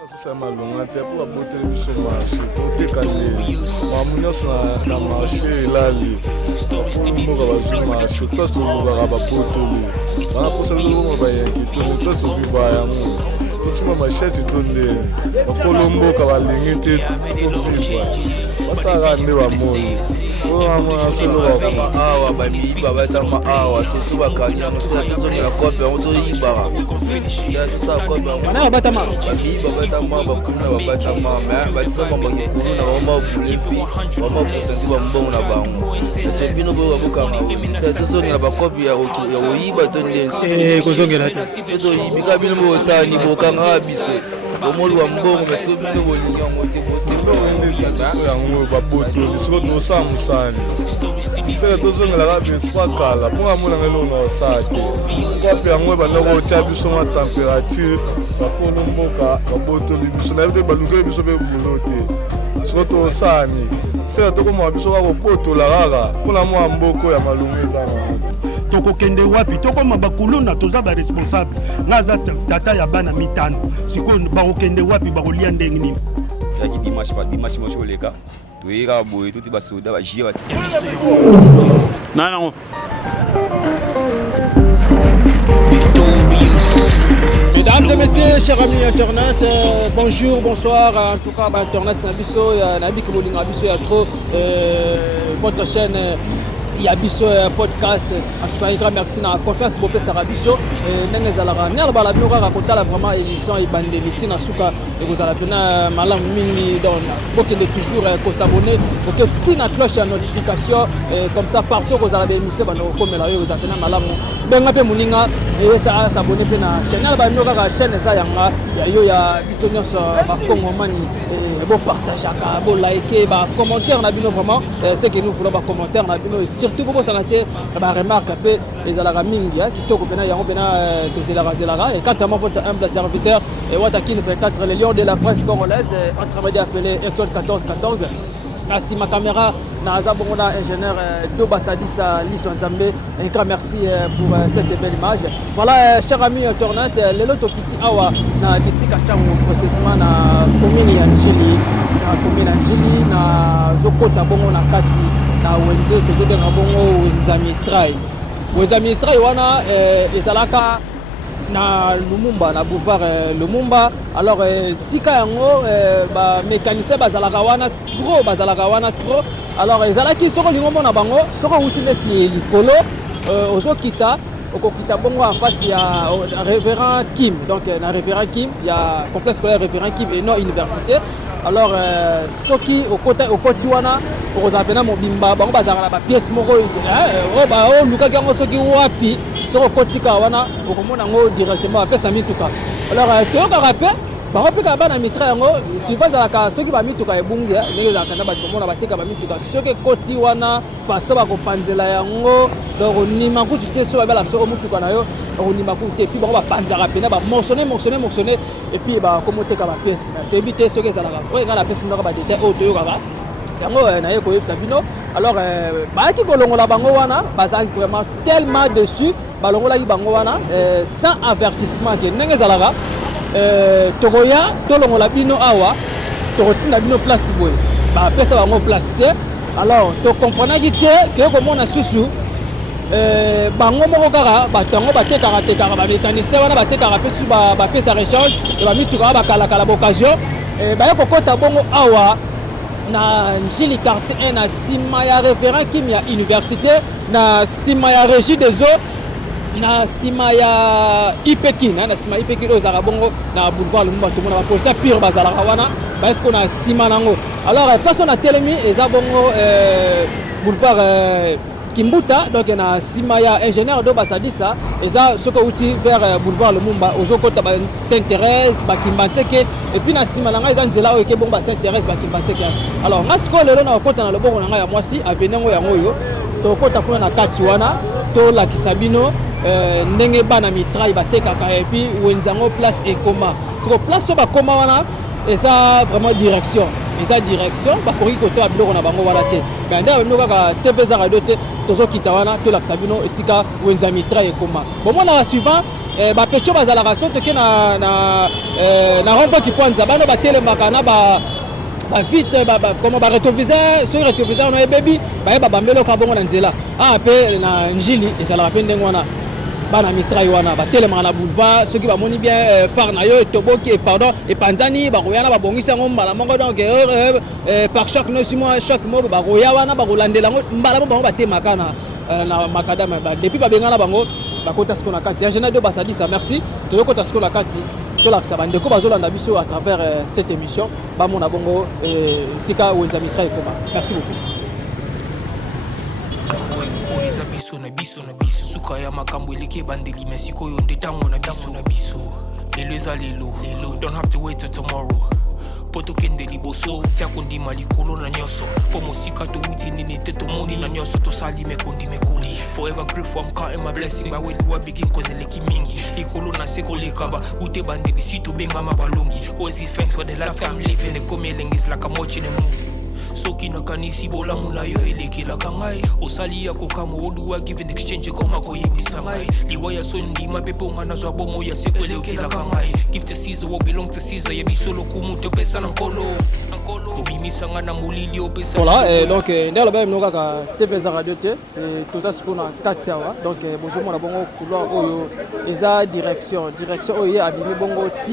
C'est malonga te pour aborder le chômage, pour décaler. Maman ça na marché là li. Pour va sur marché, toi tu vas aborder. Bana pour ça nous va y qui tout toi tu vas ya mu. Kusima mashati tonde. Bakolombo kabalingi te. Basara ndi wa moyo. Mama asolo wa awa bami baba sama awa soso bakanya mutsa tuzoni la kope onzo yibara. Ya sa kope. Bana batama. Baba tama bakuna baba tama ba tsama bangikuru na mama bulepi. Mama kutanzi bambongo na bango. So bino bo babuka. Tuzoni la bakope ya oyiba tonde. Kozongela te. Ezo yibika bino bo sa ni bokanga biso. Omolu wa mbongo meso bino bo nyongo te bo se yango baboto biso to samusani. C'est tozongela ka befakala pour amona ngelo na osate. Kope yango bandako tia biso ma température bakolomboka baboto biso na yote balukeli biso be bulote. Soto osani. C'est to ko biso ka kopoto la rara pour la mwa mboko ya malumeza na. Tokokende wapi tokoma bakuluna toza ba responsable naza tata ya bana mitano siko bakokende wapi bakolia ndenge nini yaki dimanche mocho leka toyeka boye tuti basoda bajira non. Mesdames et messieurs, chers amis internautes, bonjour, bonsoir, en tout cas, internet Nabiso, Nabi Kouling Nabiso, il y a trop votre chaîne. Il y a biso podcast en tout cas très merci na confiance bopé sara biso nene zalaka nyala bala bino kaka kotala vraiment émission ibande mitina suka et vous allez pena malam mingi donc bokende toujours ko s'abonner pour que tina cloche à notification comme ça partout vous allez émission bana ko mela yo vous appena malam benga pe muninga et ça s'abonner pe na chaîne ba bino kaka chaîne za yanga ya yo ya biso nyonso ba kongo mani bon partage bon liker ba commentaire na bino vraiment c'est que nous voulons ba commentaire na bino surtout pour ça naté ba remarque peu les ala mingi kitoko pena yango pena to zela et quand votre humble serviteur et Watakine 24 les lions de la presse congolaise en travail appelé école 14 Merci ma caméra na azabonga ingénieur Doba Sadissa Liso Nzambe un grand merci pour cette belle image. Voilà chers amis internautes les loto petit awa na district Changu processement na commune ya Njili na zokota bongo na kati na wenze tozote na bongo wenzami trai wana ezalaka na Lumumba na boulevard Lumumba alors sika yango ba mécanicien bazalaka wana trop alors ezalaki soko lingombo na bango soko utile si likolo ozokita okokita bongo en face ya révérend Kim donc na révérend Kim ya complexe scolaire révérend Kim et non université alors soki okoti wana okozapena mobimba bango bazalaka na ba pièce moko o lukaki yango soki wapi soko kotika wana okomona ngo directement apesa mituka alors toyokaka pe bango mpe kaka bana mitra yango suiva ezalaka soki bamituka ebungi ndenge ezalaka na bato komona bateka bamituka soki ekoti wana faso bakopanzela yango donc onima kutu te so babelaka soko motuka na yo onima kutu te puis bango bapanzaka pena bamorsonne et puis bakomoteka bapiese toyebi te soki ezalaka vrai nga na pesi mnoka badetail oyo toyokaka yango naye koyebisa bino alors bayaki kolongola bango wana bazalaki vraiment tellement dessus balongolaki bango wana sans avertissement ke ndenge ezalaka tokoya tolongola bino awa tokotinda bino place boye bapesa bango place te alors tokomprenaki te ke komona susu bango moko kaka bato yango batekaka bamécanicien wana batekaka mpe susu bapesa rechange bamituka bakalakala boccasion baye kokota bongo awa na Njili quartier 1 na sima ya référent Kim ya université na sima ya régie des eaux na sima ya Ipekin na sima Ipekin ozaka bongo na boulevard Lumumba tout monde ba police pire bazalaka wana parce qu'on a sima nango alors place on a telemi eza bongo boulevard Kimbuta donc na sima ya ingénieur Doba Sadissa eza soko uti vers boulevard Lumumba ozokota ba Sainte-Thérèse ba Kimbanteke et puis na sima langa eza nzela oyo ke bongo ba Sainte-Thérèse ba Kimbanteke alors ngasko lelo na okota na loboko nanga ya mwasi avenengo yango yo to kota kuna na kati wana to la kisabino ndenge bana mitraille batekaka et puis wenzango place ekoma soko place so bakoma wana eza vraiment direction eza direction bakoki kotia biloko na bango wana te mais nde bino kaka TV za radio te tozokita wana tolakisa bino esika wenza mitra ekoma bomonaka suivant bapetio bazalaka so toke na rompo kipwanza bano batelemaka na vite comme baretroviseur soki retroviseur na ebebi bayeba bambeloko bongo na nzela mpe na njili ezalaka mpe ndenge wana bana mitraille wana batelemaka na boulevard soki bamoni bien phare na yo etoboki pardon epanzani bakoyana babongisi yango mbala moko donc par choc no simwa choc mo bakoya wana bakolandela yango mbala mo bango batemaka na makadama depuis babengana bango bakota siko na kati ingénieur de basadisa merci tozokota siko na kati tolakisa bandeko bazolanda biso à travers cette émission bamona bongo sika wenza mitraille ekoma merci beaucoup. Biso na biso suka ya makambo eleke bandeli mesiko yo nde tango na biso lelo eza lelo don't have to wait till tomorrow poto kende liboso tia kondima likolo na nyoso po mosika touti nini te tomoni na nyoso tosali mekondi mekoli forever grateful I'm counting my blessing by way do I begin cause eleki mingi likolo na seko lekaba ute bandeli si to benga mabalongi always give thanks for the life I'm living the coming is like I'm watching a movie soki nakanisi bolamu na yo elekelaka ngai osali ya kokama oduwa give in exchange koma koyebisa ngai liwa ya so ndima mpe mpo nga nazwa bomo ya seko elekelaka ngai give to Caesar what belong to Caesar yebi solo kumu topesa na nkolo obimisa nga na molili opesa voilà donc nde aloba bino kaka TV za radio te toza sikoyo na kati awa donc bozomona bongo couloir oyo eza direction oyo ye abimi bongo ti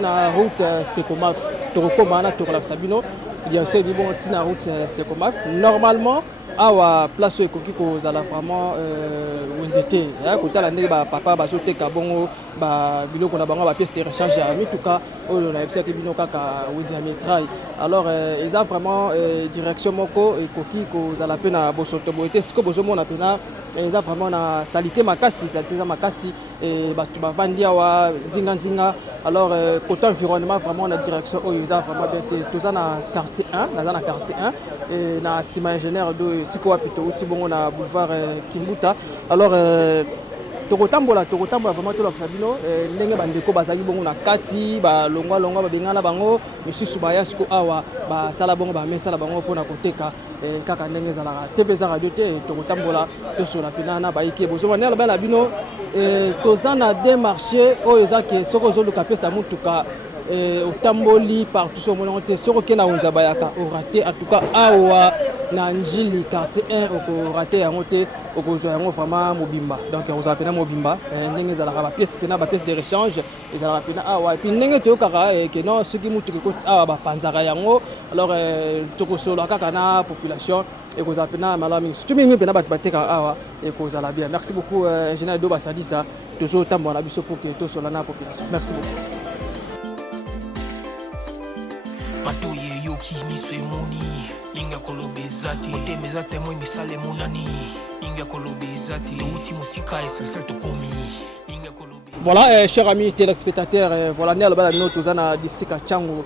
na route Sekomaf tokokoma wana tokolakisa bino direction di bon tina route Sekomaf normalement awa place ekoki kozala vraiment wenzete kotala ndenge bapapa bazoteka bongo biloko na bango bapièce de rechange ya mituka oyo nayebisaki bino kaka wenze ya mitraille alors eza vraiment direction moko ekoki kozala mpe na bosoto boye te sikoyo bozomona mpena eza vraiment na salite makasi eza makasi bato bavandi awa nzinga alors côté environnement vraiment na direction oyo eza vraiment bien te toza na quartier 1 naza na quartier 1 na nsima ingénieur do sikoyo wapi touti bongo na boulevard Kimbuta alors tokotambola vraiment tolakisa bino ndenge bandeko bazali bongo na kati balongwa babengana bango misusu baya siko awa basala bongo bamesala bango mpona koteka kaka ndenge ezalaka TV za radio te tokotambola tosola mpena na bayiki bozoma ndenge aloba na bino toza na démarche oyo eza ke soki ozoluka pesa mutuka otamboli partout so monango te soki okenda wenza bayaka orate en tout cas awa na njili quartier 1 okorate yango te okozwa yango vraiment mobimba donc ozala mpena mobimba ndenge ezalaka bapièce de rechange ezalaka mpena awa epuis ndenge toyokaka ke non soki mutuka ekoti awa bapanzaka yango alors tokosolola kaka na population ekozala mpena malamu mingi surtout mingi mpena bato batekaka awa ekozala bien merci beaucoup ingénieur do basadisa tozotambola na biso pour ke tosola na population merci beaucoup. matoye yoki miso emoni linga kolobe ezate oteme eza temo emisala emonani linga kolobe ezate touti mosika essentiel tokomi linga kolobe. Voilà, chers amis téléspectateurs, voilà, nous sommes dans district Tchango,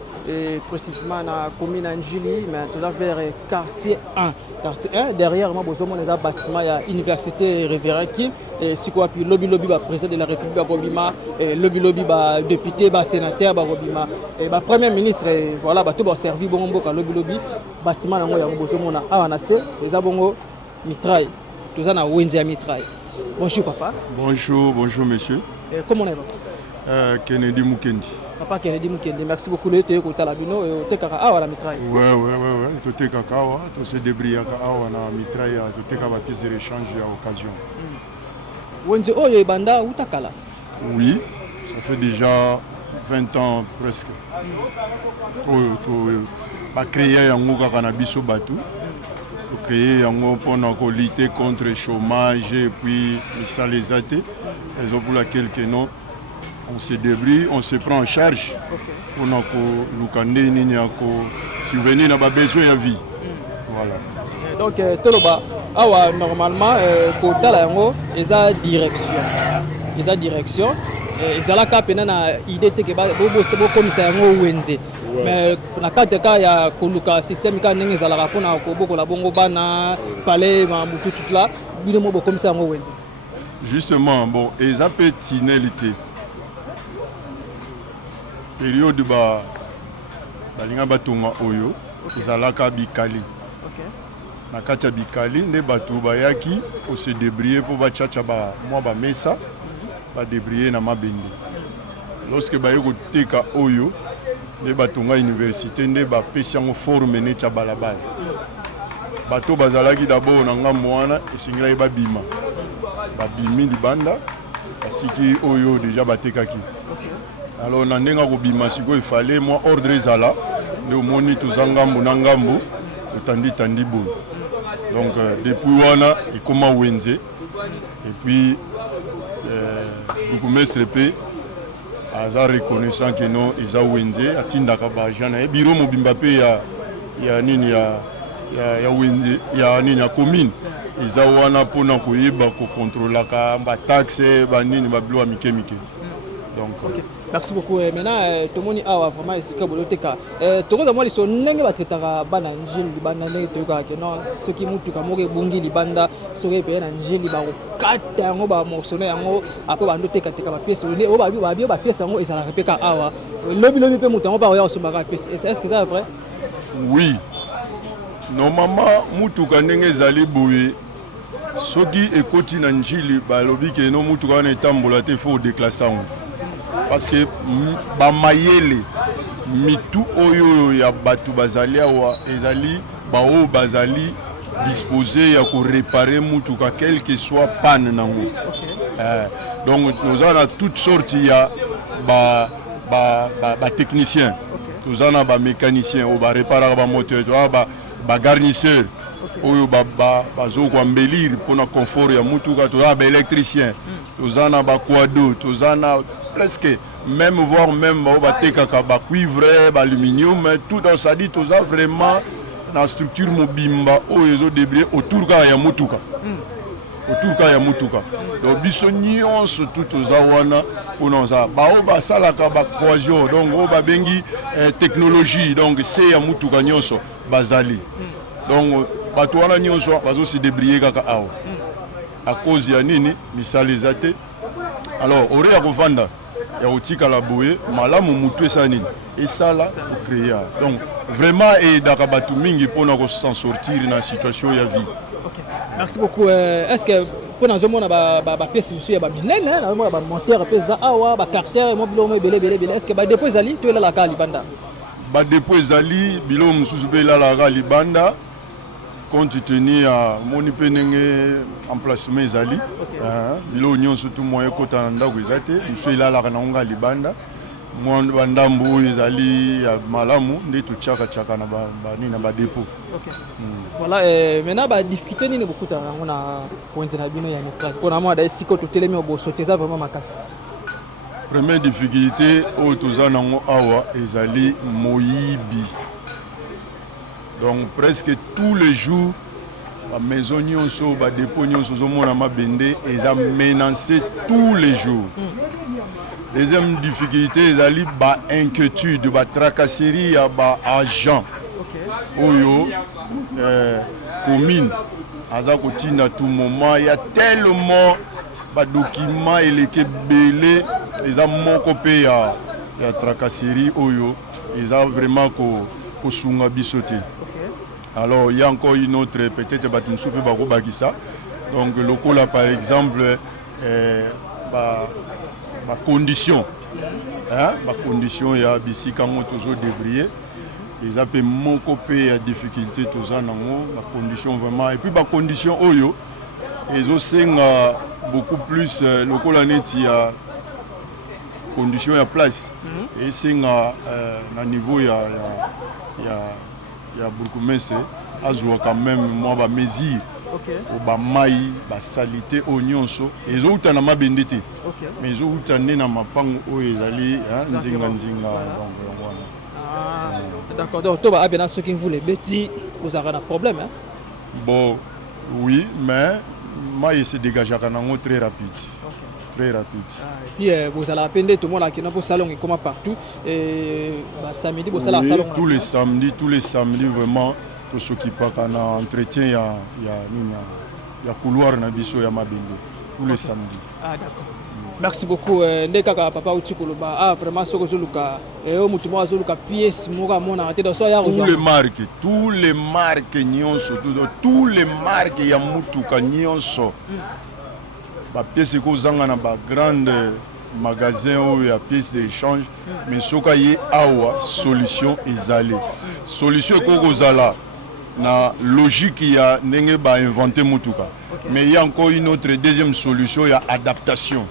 précisément dans la commune Njili, mais tout à vers quartier 1. Quartier 1, derrière moi, nous avons un bâtiment, il y a l'université Révérend Kim, si quoi, puis lobby président de la République, lobby député, sénateur, premier ministre, voilà, tout va servir bon lobby, bâtiment, nous avons un mitraille, tout ça, nous avons un mitraille. Bonjour papa. Bonjour monsieur. Comment on est Kennedy Mukendi. Papa Kennedy Mukendi, merci beaucoup de te écouter la bino et te kaka awa la mitraille. Ouais, to te kaka awa, to se débrouiller awa na mitraille, to te kaka pièce de rechange à occasion. Wenze oyo ebanda utakala. Oui, ça fait déjà 20 ans presque. To ba créer yango kaka na biso batu. Pour créer yango pour lutter contre le chômage et puis ça les a été. Raison pour laquelle non, on se débrouille, on se prend en charge pour nous subvenir à nos besoins de vie. Voilà. Donc toloba awa normalement kota la yango eza direction ezala ka pena na idée te ke ba bo komisa yango wenze. Mais na kateka ya koluka système ka ndenge ezalaka mpona kobokola bongo bana palais mamutu tout là bino mo bo komisa yango wenze. Justement, bon, ils appellent tinalité. Période ba balinga batonga oyo, ezalaka bikali na kati ya bikali nde bato bayaki kose débrouiller mpo bachacha mwa bamesa badébrouiller na mabende. Lorsque baye koteka oyo nde batonga université nde bapesi yango forme neti ya balabala. Bato bazalaki d'abord na ngambo wana esengelaki babima babimi libanda batiki oyo déjà batekaki. Alors na ndenge kobima sikoyo efale mwa ordre ezala nde omoni toza ngambo na ngambo totandi boye. Donc depuis wana ekoma wenze et puis bourgmestre pe aza reconnaissant que non eza wenze atindaka baagent na ye biro mobimba pe ya nini ya wenze ya nini ya commune eza wana mpona koyeba kocontrolaka bataxe banini babilo ya mike. Donc, merci beaucoup. Maintenant, tout le monde a vraiment esika boloteka. Tout le monde liso ndenge batetaka bana njili libanda ndenge toyoka ke non soki mutu kamoke bungi libanda soki pe na njili ba kokata yango ba morceau yango après ba ndoteka teka ba pièce o ba pièce yango ezalaka pe ka awa lobi pe mutu yango ba ya osombaka pièce. Est-ce que c'est vrai? Oui. Normalement mutu ka ndenge ezali boye soki ekoti na njili balobi ke no mutu ka na etambola te faut déclasser yango. Parce que bamayele mitu oyo ya batu bazali awa ezali bao bazali disposé ya ko réparer mutuka quel que soit panne nango. Donc nous avons toutes sortes ya ba techniciens. Nous avons ba mécaniciens ou ba réparer ba moteur, ba garnisseur oyo bazo ko embellir pour na confort ya mutuka, tu ba électricien. Nous avons ba quado, nous avons presque même voire même ba cuivre, aluminium, tout dans ça dit tout ça vraiment la structure mobimba oyo débrouiller autour ya mutuka. Autour ya mutuka. Donc biso nyonso tout za wana pour ça. Ba sala ka ba croisio donc ba bengi technologie donc c'est ya mutuka nyonso bazali. Donc bato wana nyonso bazo se débrouiller kaka awa. À cause ya nini misali zate. Alors ore ya kovanda ya otika la boye malamu mutu esa nini esala ko créer. Donc vraiment et dakabatu mingi pona ko s'en sortir dans situation ya vie. OK. Merci beaucoup. Est-ce que pona zomona ba pièce monsieur ya ba minene na ba moteur peza awa ba carter mobilo mo belé est-ce que ba dépôt ezali to la ka libanda? Ba dépôt ezali bilo mususu be la ka libanda. Compte tenu à moni penenge emplacement ezali bilo nyonso tout moyen kota na ndako ezate muso ilala kana nga libanda mo bandambo ezali ya malamu nde to chaka na ba nini na ba dépôt. OK. Voilà maintenant ba difficulté nini bokuta na point na bino ya network pona mo da siko to telemi obosote za vraiment makasi. Première difficulté o toza nango awa ezali moyibi. Donc presque tous les jours, la maison nyonso, ba dépôt nyonso zomona mabende eza menacé tous les jours. Deuxième difficulté, ezali ba inquiétude, ba tracasserie ya ba agent. Oyo commune aza kotina tout moment, il y a tellement ba documents eleke belé eza moko pe ya tracasserie oyo eza vraiment ko sunga bisoté. Alors il y a encore une autre peut-être batumso pe bako bakisa. Donc le cola par exemple ma condition ma condition ya bisika mo toujours débrouiller ils appellent mon copé ya difficulté tous en la condition vraiment et puis ma condition oyo ils aussi beaucoup plus le cola neti ya condition ya place et c'est na niveau ya bourgmestre azwa quand même moi ba mesure o ba mai ba salité onyonso ezouta na mabende te mais ezouta na mapango o ezali nzinga d'accord donc to ba abena ce qui voulait beti vous avez un problème bon oui mais mai se dégage kanango très rapide. Très rapide. Puis vous allez appeler tout le monde qui est dans le salon et comment partout. Et samedi, vous allez salon. Tous les samedis, vraiment, pour s'occuper d'un entretien, il y a couloir dans Bisso et Mabinde. Tous les samedis. Ah, d'accord. Merci beaucoup. Ndeka papa uti koloba. Ah vraiment soko zoluka. O mutu mo zoluka pièce moka mona ate do so ya tous les marques nyonso tous les marques ya mutuka nyonso. Ba pièce ko zanga na ba grande magasin ou ya pièce d'échange mais soka ye awa solution ezali. Solution ko kozala na logique ya ndenge ba inventer mutuka. Mais il y a encore une autre deuxième solution, il y a adaptation.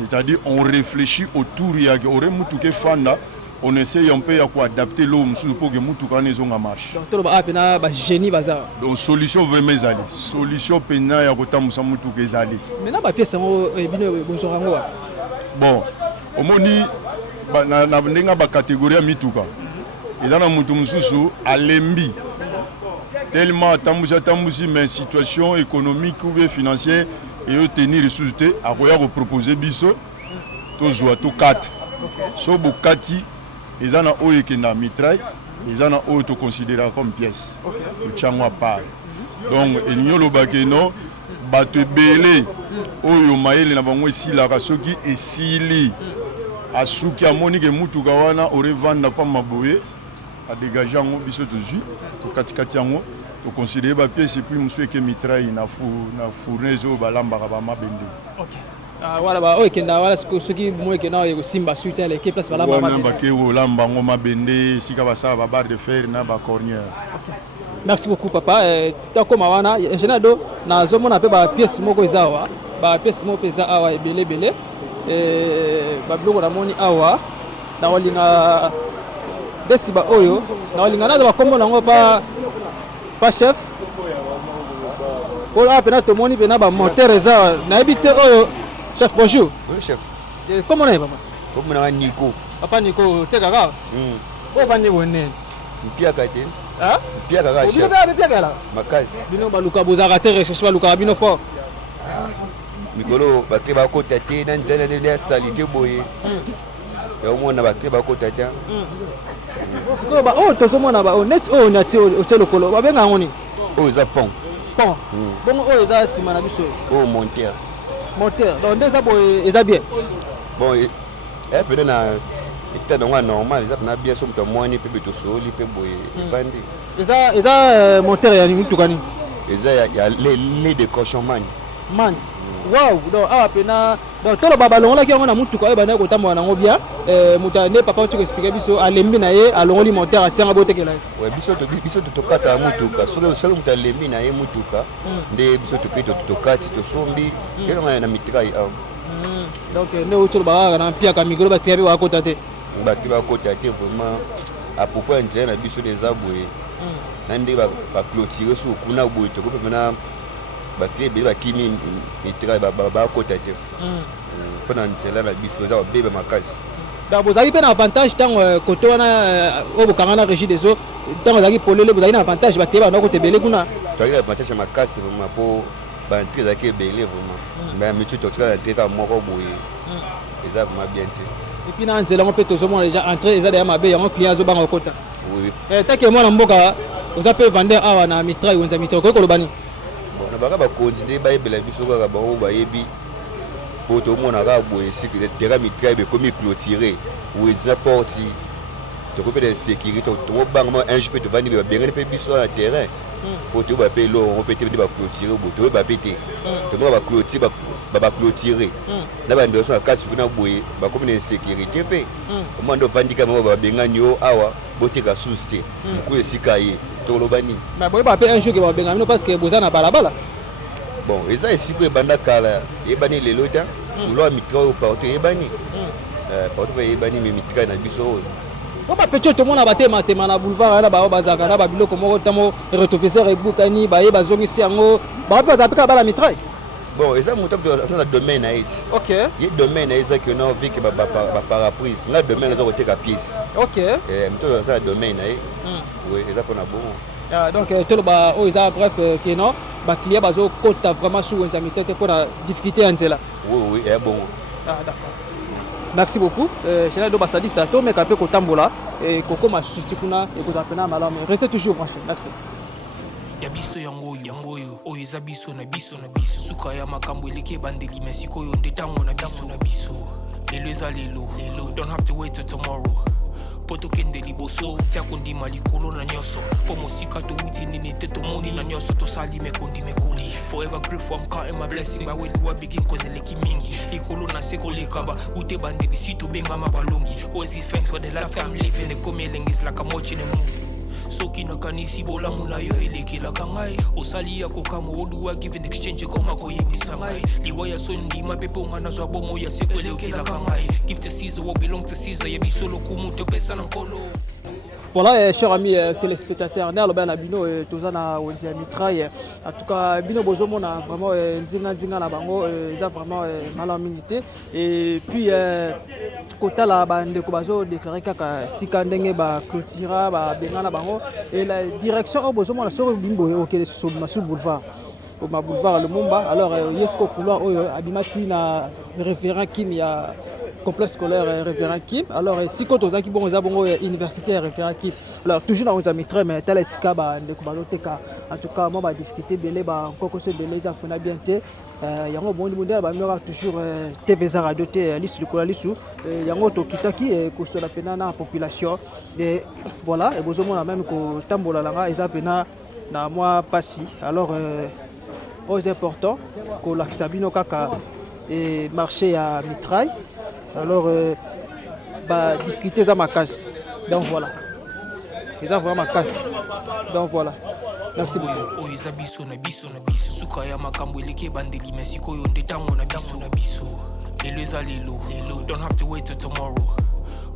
C'est-à-dire on réfléchit autour il y a aurait mutuke fanda, on essaye un peu à quoi adapter l'homme pour que mutuka ne zonga marche. Donc to ba pena ba génie baza. Donc solution vraiment ezali. Solution pena ya kotambusa mutuka ezali. Maintenant ba pièce ngo bino bozorango. Bon, omoni na ndenge ba catégorie ya mituka. Ezana mutu mususu alembi. Tellement tambusi mais situation économique ou financière et tenir les sociétés à proposer biso to zoa to 4 so bokati ezana oyo kena mitraille ezana oyo to considérer comme pièce to changwa part donc enyolo bakeno bato belé oyo mayele na bango esilaka soki esili asuki amoni ke mutuka wana orevanda pa maboye a dégager yango biso to zui to katikati yango to considérer ba pièce et puis monsieur que mitraille na fournaise au balamba ba mabende. OK. Voilà ba o kenda wala soki mo kenda yo simba suite les que place balamba mabende. Ba ke o lamba ngo mabende sika ba sa ba barre de fer na ba cornière. OK. Merci beaucoup papa. Takoma wana général na zomona pe ba pièce moko ezawa. Ba pièce moko pesa awa ebele ba biloko na moni awa na walinga desiba oyo na walinga na ba kombo nango pas chef. Pour la peine de monter pena ba moteur eza na habité oyo chef bonjour. Oui chef. Comment on est papa? Comme na Nico. Papa Nico te kaka. Ko vandi bonne. Mpia kate. Ah? Mpia kaka chef. Mpia kala. Makazi. Bino ba luka bozaka te recherche ba luka bino fort. Mikolo ba te ba ko tate na nzela de salite boye. Ya omona ba te ba ko tate. Siko ba o tozomona ba net o na ti o telo kolo ba benga ngoni. O za pont. Pont. Bon o eza sima na biso. O monteur. Monteur. Donc ndeza boye eza bien. Bon peut na était donc normal, ça na bien somme to moani pe beto soli pe boye bandi. Eza monteur ya mutu kani. Eza ya les de cochon man. Wow, donc ah pena donc tolo baba longola ki ngona mutu ko ebana ko tamwa nango bien muta ne papa tu expliquer biso alembi na ye alongoli monteur atianga botekela. Ouais biso to kata mutuka so muta lembi na ye mutuka nde biso to kito to kati to sombi kelo ngana na mitrai a. Donc ne otolo ba na pia ka migro ba tiabe wa ko tate. Ba ti ba ko tate vraiment à propos nzela biso des aboué. Nande ba clôturer so kuna boye to ko pena bakle be bakimi mitrai ba ko tate. Pona nzela na biso za bebe makasi. Donc vous avez un avantage tant côté wana au bokangana régie des eaux tant vous avez polele vous avez un avantage ba teba na côté belé kuna. Tu as un avantage makasi vraiment pour ba entrer za ke belé vraiment. Mais mitu to tra entrer ka moko boye. Eza vraiment bien té. Et puis na nzela on peut tozomona déjà entrer eza derrière mabe ya client zo banga kota. Oui. Tant que moi na mboka vous avez vendre awa na mitrai ou nza mitrai ko kolobani. Bon na baka ba continuer ba yebela biso ka ba o ba yebi. Pour tout le monde a boye si que déjà mitrai be comme clôturer ou est n'importe to ko de sécurité to bango un je peux te vendre bien ne peut biso à terrain pour te ba payer l'eau on peut te ba clôturer bo to ba péter to ba clôturer ba clôturer na ba ndo so akatsi kuna boye ba comme une sécurité pe o mando vandi kama ba benga nyo awa bote ka souste ko esikaye to lobani ba boye ba payer un jour que ba benga no parce que bozana balabala. Bon, et ça ici que banda kala ebani lelo ta lo mitra o partout ebani partout ebani mi mitra na biso o ba pecho to mona batema tema na boulevard na ba bazaka na ba biloko moko tamo retofiseur ebukani ba ye bazongisi yango ba pa zapika ba la mitra. Bon, et ça mutam to ça domaine na it. OK. Ye domaine na ça que non vu que ba paraprise na domaine za koteka pièce. OK. Muto ça domaine na oui, et ça pour na bon. Donc tout ba o isa bref que non ba client bazo kota vraiment sur nzamité pour la difficulté en cela. Oui, est bon. D'accord. Merci beaucoup. Je vais basadi ça to mais kapé ko tambola et koko ma chuti kuna et ko zapena malamu. Restez toujours branchés. Merci. ya biso yangoyo oyo eza biso na biso suka ya makambo eleki bandeli mais sikoyo nde tango na biso lelo eza lelo don't have to wait till tomorrow poto kende liboso tia kondima likolo na nyonso po mosika touti nini te tomoni na nyonso tosali mekoli forever grateful I'm counting my blessing ba wedu wa begin cause eleki mingi likolo na seko lekaba ute bandeli si tobengama balongi always give thanks for the life I'm living the coming is like I'm watching a movie soki nakanisi bolamu na yo elekelaka ngai osali ya kokama oduwa give in exchange koma koyebisa ngai liwaya so ndima pepe onga nazwa bomo ya seko elekelaka ngai give to Caesar what belong to Caesar yebi solo kumu topesa na nkolo. Voilà, chers amis téléspectateurs, nous avons Bino et tous na Wendia Mitraille. En tout cas, Bino Bozomo a vraiment Nzinga na bango, ils ont vraiment malaminité. Et puis, côté la bande Kobazo déclaré que si Kandenge ba clôtura ba bengana bango et la direction au Bozomo la sort Bimbo OK sur Massou Boulevard. Au boulevard le Mumba. Alors, Yesko Couloir Abimati na référent Kim ya complexe scolaire référent Kim. Alors, si quand on a qui bon universitaire référent Kim. Alors, toujours dans les amis mais tel est de Kubaloteka. En tout cas, moi, ma difficulté belé ba encore que belé ça qu'on a bien été. Yango bon modèle ba mera toujours TV za radio té liste de lisu. Yango to kitaki et ko so la pena na population. Et voilà, et bozomo na même ko tambola langa eza pena na moi passi. Alors c'est important que l'Axabino Kaka et marché à mitraille. Alors, difficulté à ma casse. Donc voilà. Ils ont vraiment ma casse. Donc voilà. Merci beaucoup. Oh, ils abisso na biso. Suka ya makambo eleki bandeli mais sikoyo nde tango na biso. Lelo eza lelo. Don't have to wait till tomorrow.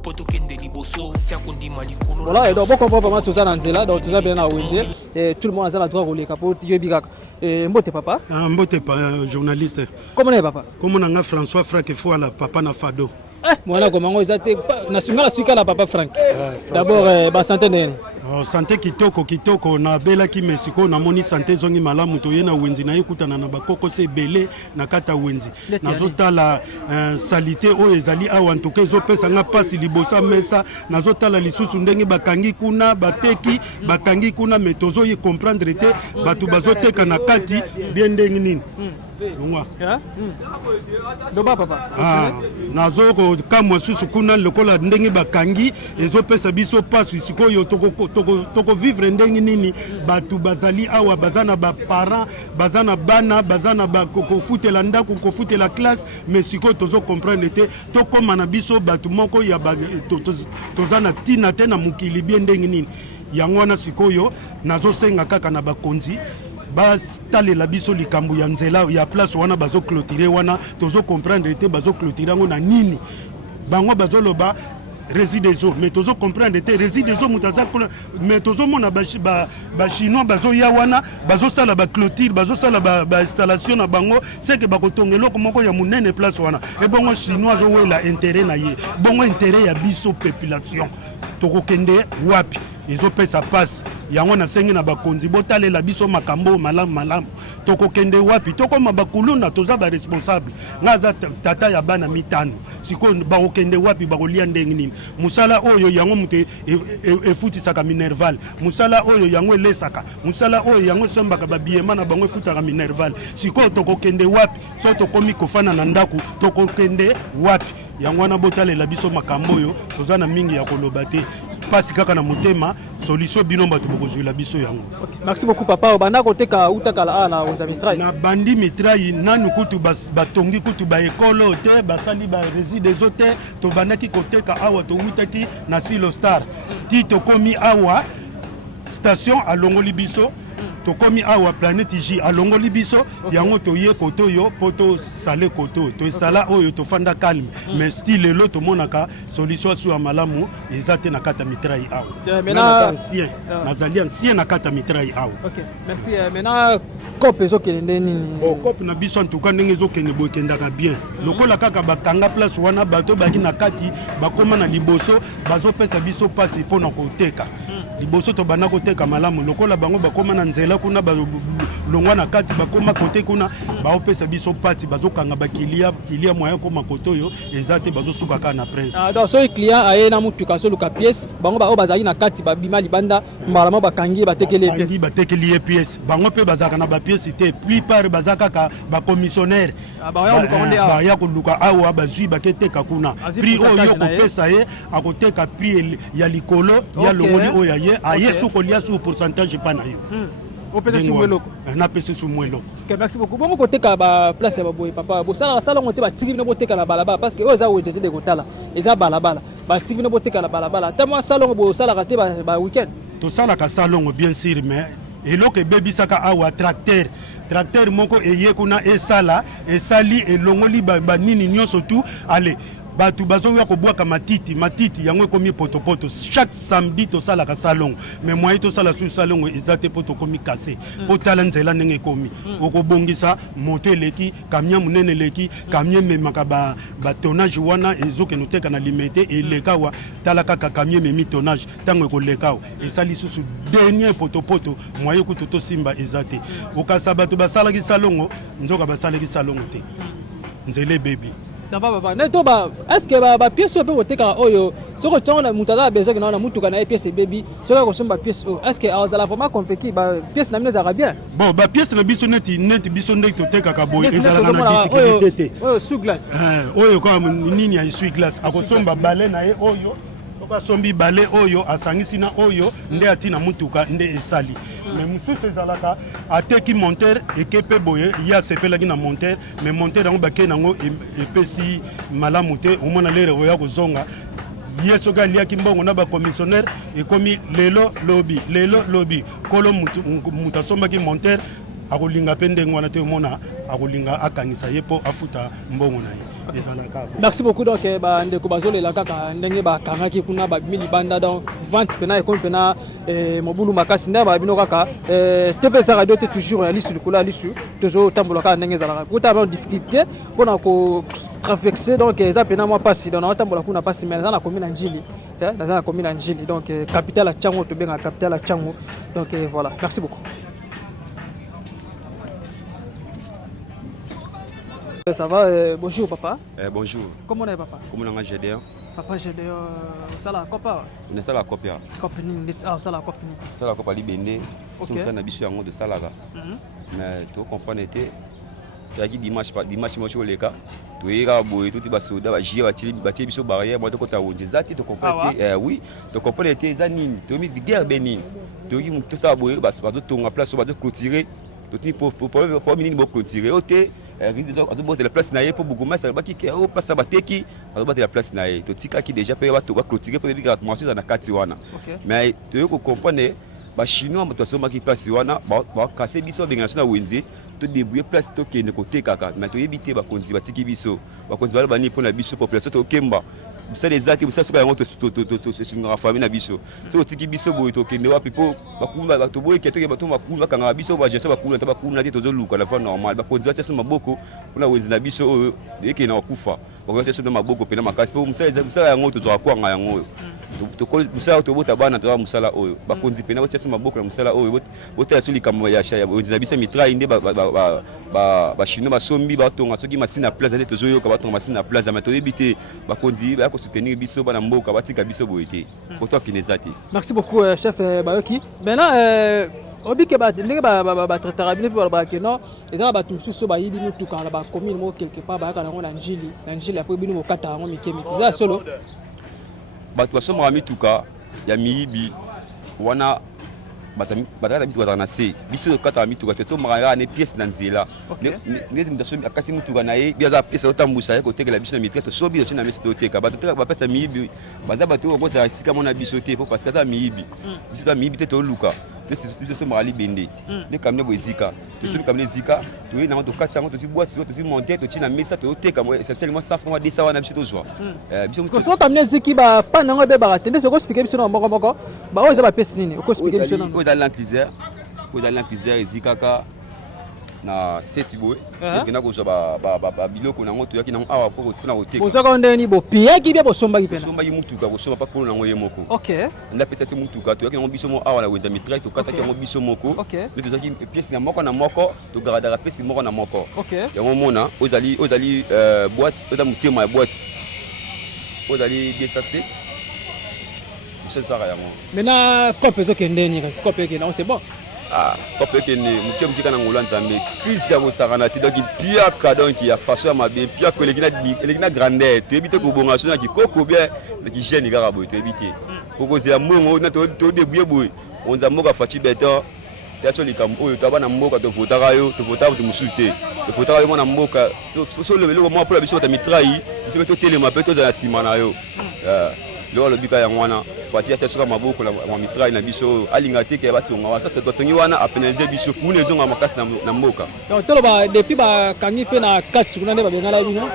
Poto kende liboso tia kondima likolo. Voilà, et donc bon comprend vraiment tout ça dans Nzela, donc tout ça bien à Wendia. Et tout le monde a la droit rouler capot yebi kaka. Mbote papa. Mbote journaliste. Comment est papa? Comment on a François Franck Fouala papa na Fado. Voilà comment ils étaient national suka la papa Franck. D'abord ba santé nene. Santé kitoko na bela ki mesiko na moni santé zongi malamu to yena wenzi na yekutana na bakoko se belé na kata wenzi. Nazota la salité o ezali awa ntoke zo pesa nga pasi libosa mesa nazota la lisusu ndenge bakangi kuna bateki bakangi kuna metozo y comprendre te batu bazoteka na kati bien ndenge nini. Ngwa. Doba papa. Nazoko kamwa susu kuna lokola ndenge bakangi ezo pesa biso pasi sikoyo toko vivre ndenge nini batu bazali awa bazana ba parents bazana bana bazana ba kokofutela ndako kokofutela classe mais sikoyo tozo comprendre te tokoma na biso batu moko ya tozana tina te na mukili bien ndenge nini yango wana sikoyo nazo senga kaka na bakonzi bastalela biso likambo ya nzela ya place wana bazo clôturer wana tozo comprendre te bazo clôturer ngo na nini bango bazoloba résidezo mais tozo comprendre te résidezo mutaza mais tozo mona ba chinois bazo ya wana bazo sala ba clôture bazo sala ba installation na bango c'est que bakotongelo komoko ya munene place wana et bongo chinois zo wela intérêt na ye bongo intérêt ya biso population toko kende wapi ils ont fait sa passe yango na sengi na bakonzi botalela biso makambo malamu toko kende wapi toko mabakuluna toza ba responsable ngaza tata ya bana mitano siko ba okende wapi ba kolia ndenge nini musala oyo yango mute efutisaka minerval musala oyo yango lesaka musala oyo yango sombaka ba biema na bango efutaka minerval siko toko kende wapi so tokomi kofana na ndaku toko kende wapi yango na botalela biso makambo oyo toza na mingi ya koloba te pasi kaka na motema solution bino bato bokozwela biso yango. Merci beaucoup papa. Banda koteka utakala na Wendia Mitraille. Na bandi Mitraille nanu kutu batongi kutu ba ekolo te basali ba résidezo te to bandaki koteka awa to witaki na Silo Star. Ti to komi awa station alongoli biso to komi awa planète J alongoli biso yango to ye koto yo poto sale koto to installa oyo to fanda calme mais style lo to monaka solution sur malamu ezate na kata Mitraille awa maintenant nazali ancien na kata Mitraille awa. OK merci maintenant cop ezokende nini cop na biso en tout cas ndenge ezokende bokendaka bien lokola kaka bakanga place wana bato baki na kati bakoma na liboso bazopesa biso pasi pona koteka liboso to bana koteka malamu lokola bango bakoma na nzela kuna longwa na kati bakoma kote kuna baopesa biso pati bazokanga bakilia moyen koma kote oyo eza te bazosuka kaka na prince. Donc soki client aye na mutuka soluka pièce bango ba bazali na kati babima libanda mbala mo bakangi batekeli pièce batekeli pièce bango pe bazaka na ba pièce te plupart bazaka ka ba commissionnaire baya koluka awa bazwi baketeka kuna prix oyo kopesa ye akoteka prix ya likolo ya longoli oyo aye sokolia sur pourcentage pa na yo na pesi sous moi loko. Merci beaucoup. Bon côté ka ba place ya baboy papa bo sala ngote ba tiki bino boteka la balabala parce que oza wejeje de kotala eza balabala ba tiki bino boteka la balabala tellement salon bo sala raté ba weekend to sala ka salon bien sûr mais eloko bebisaka awa tracteur moko eye kuna esala esali elongoli ba nini nyonso tout allez batu bazoya kobwaka matiti yango ekomi potopoto chaque samedi tosalaka salon mais moi tosala sur salon ezate poto komi cassé potala nzela ndenge ekomi okobongisa moto eleki kamia munene eleki kamia memaka ba tonnage wana ezoke noteka na limité eleka wa tala kaka kamia memi tonnage tango ekoleka esali susu dernier potopoto moi ekuto to simba ezate okasa batu basalaki salongo nzoka basalaki salongo te nzele baby. Ça va papa. Neto ba est-ce que ba pièce peut oteka oyo soko tonga mutala besoin na mutuka na pièce baby soko ko somba pièce est-ce que azala vraiment compétit ba pièce na mine za bien bon ba pièce na biso net biso ndek toteka ka boy ezala na difficulté te oyo sous glace oyo comme nini ya sous glace akosomba balé na ye oyo sombi balé oyo asangisi na oyo nde atina mutuka nde esali mais mususu ezalaka ateki monteur ekepe boye ya sepelaki na monteur mais monteur yango bake nango epesi malamu te omona lere oya kozonga ye soki aliaki mbongo na bacommissionnaire ekomi lelo lobi kolo mutu asombaki monteur akolinga mpe ndenge wana te omona akolinga akangisa ye mpo afuta mbongo na ye. Merci beaucoup. Donc ndeko bazolela kaka ndenge bakangaki kuna babimi libanda donc vente pena et pena mobulu makasi nda babino kaka TPS radio te toujours ya lisu likula lisu toujours tambola kaka ndenge zalaka kuta ba difficulté pona ko traverser donc eza pena moi passi donc na tambola kuna passi mais na commune Njili dans la commune Njili donc capitale à Tchango to benga capitale à Tchango donc voilà. Merci beaucoup. Ça va, bonjour papa. Bonjour. Comment est papa? Comment on a Gédéon? Papa Gédéon, ça la copa? On est ça la copia. Copini, ah ça la copini. Ça la copa libéné. Nous sommes habitués à un de salaga. Mais tu comprends était. Il y a dimanche moi je les cas. Tu iras boire tout les basoda, va gérer bâtir biso barrière. Moi tu côté où des zati tu comprends? Oui. Tu comprends était zanine. Tu mis guerre béni. Tu dis tout ça boire, bas tu en place, bas tu clôturer. Tu pour minine pour clôturer. Ok. Risque de la place naïe pour beaucoup mais ça va qui au passe à bateki on va la place naïe to tika qui déjà paye va clôturer pour les marcher dans la katiwana mais tu comprendre ba chinois to soma qui place wana ba casser biso benga na wenzi to débrouiller place to kende côté kaka mais to éviter ba konzi batiki biso ba konzi ba bani pour la biso population to kemba ça les actes ça soka yango to c'est une famille na biso c'est otiki biso boy to kende wa pipo bakunda ba to boy keto ke bato makunda kanga biso ba jesa bakunda ta bakunda te to zoluka la fois normal ba konzi ba maboko pour wenzi na biso eke na kufa ba konzi maboko pena makasi po musala yango to zo akwanga yango to ko musala to bota bana to musala oyo ba konzi pena ba maboko na musala oyo bota suli kama ya shaya wenzi na biso mitra inde ba chino ba sombi ba tonga soki masina place te to zo yoka ba tonga masina place mais to éviter ba konzi ba soutenir biso bana mboka batika biso boité pour toi qui nezati. Merci beaucoup chef Bayoki. Maintenant obike ba ndenge ba traiter bien pour ba keno ezala ba tumsusu ba yidi mutuka na ba commune mo quelque part ba kana ngona Njili après bino mo kata ngo mikemi za solo ba to somo mituka ya miyibi wana batata mituka na se biso kata mituka te to mara ne pièce na nzela ne ndaso akati mituka na ye biaza pièce otambusa ye kotekela biso na mituka to sobi to na mesi to teka batoteka ba pesa miyibi baza bato ngo za sika mona biso te po parce que ça miyibi biso ta miyibi te to luka biso so mara libende ne kamne bozika to so kamne zika to ye na to kata ngo to si boîte to si monter to tina mesa to teka mo essentiellement ça franc desa wana biso to joie biso so kamne ziki ba pa nango be ba tende so ko expliquer biso na moko ba o za ba pesa nini ko expliquer biso na dans l'antisère ezikaka na seti boy kena kozwa biloko nango toyaki nango awa po mpona koteka bozwaka ndeni bopiyaki bia bosombaki mpena sombaki mutuka kosomba mpa kolo nango ye moko ok ndapesa se mutuka toyaki nango biso mo awa na wenza mitraille tokataki yango biso moko nde tozwaki piese na moko togaradaka piese moko na moko yango mona ozali boîte oza motema ya boîte ozali 207 mosalisaka yango maintenant cope ezokende nini kasi cope ekende yango c'est bon cope ekende moke moke kana ngolo ya nzambe crise ya kosakana te donc piaka donc ya façon ya mabe piaka eleki na grandeur toyebi te kobonga so na kikoko bien na kigene kaka boye toyebi te kokozela mbongo na todebouye boye onza mboka faci beton yaso likambo oyo toaba na mboka tovotaka yo tovotaka moto mosusu te tofotaka yo mwana mboka solobeli mwa mpola biso bata mitrai biso mpe totelema mpe tozala na nsima na yo lelo alobika yango wana faci atia soka maboko na mitrai na biso alinga te ke batonga wana sasa batongi wana apenalize biso kuna ezonga makasi na mboka toloba depuis bakangi mpe na kati kuna nde babengala bino